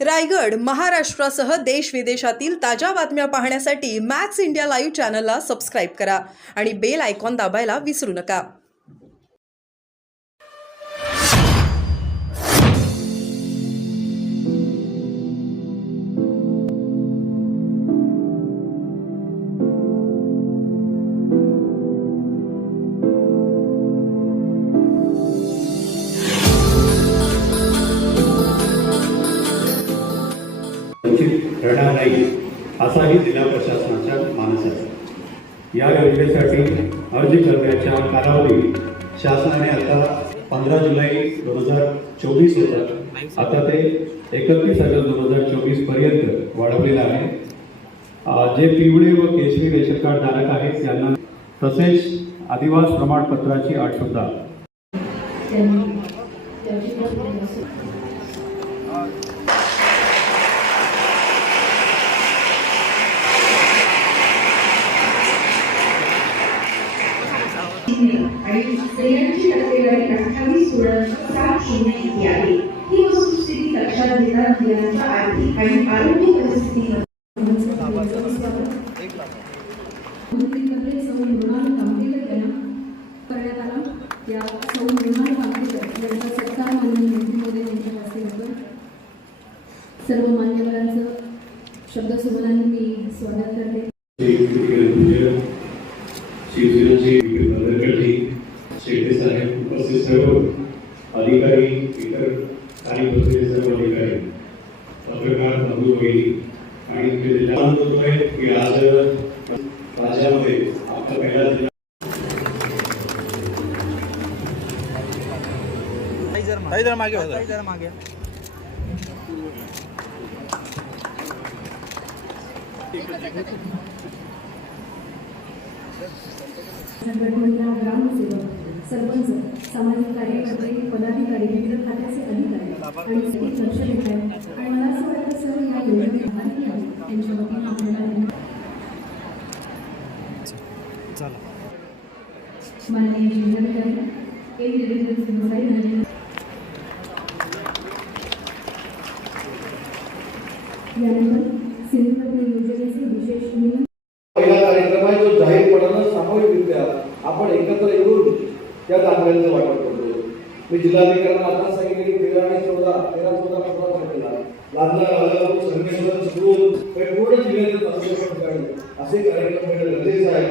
रायगड, महाराष्ट्रासह देश विदेशातील ताज्या बातम्या पाहण्यासाठी मॅक्स इंडिया लाईव्ह चॅनलला सबस्क्राईब करा आणि बेल आयकॉन दाबायला विसरू नका. रडणार नाही असाही जिल्हा प्रशासनाचा मानस आहे. या योजनेसाठी अर्ज करण्याचा कालावधी शासनाने आता 15 जुलै 2024 होता, आता ते 31 ऑगस्ट 2024 पर्यंत वाढवलेला आहे. जे पिवळे व केशरी रेशन कार्ड धारक आहेत त्यांना तसेच आदिवासी प्रमाणपत्राची अट सुद्धा आणि स्त्रियांची टक्केवारी 28.7% इतकी आहे. ही वस्तुस्थिती लक्षात घेता महिलांच्या आर्थिक आणि आरोग्य परिस्थितीमध्ये सर्व मान्यवरांचं शब्द सुमनांनी मी स्वागत करते. शिवसेनेचे शेट्टे साहेब उपस्थित सर्व अधिकारी, इतर कार्यकर्ते, सर्व अधिकारी, पत्रकार बंधू भगिनी आणि आनंद होतोय की आज राज्यामध्ये आपला पहिला जिल्हा मागे संघटनेला ग्रामसेवक, सरपंच, सामाजिक कार्यकर्ते, पदाधिकारी, विविध खात्याचे अधिकारी आणि सगळी लक्ष देत आहेत. आणि मला असं वाटतं सर या योजनेत माहिती आहे त्यांच्या वतीने आपल्याला माननीय जिल्हाधिकारी यानंतर सिंधुदुर्ग योजनेचे विशेष नियम पहिला कार्यक्रम आहे जो जाहीरपणानं सामूहिकरित्या आपण एकत्र येऊन त्या दाखल्यांचं वाटप करतो. मी जिल्हाधिकाऱ्यांना आता सांगितले की 13 आणि 14 तारखेला लादला संमेलन सुरू पूर्ण जिल्ह्यात असे कार्यक्रम गरजेचे आहे.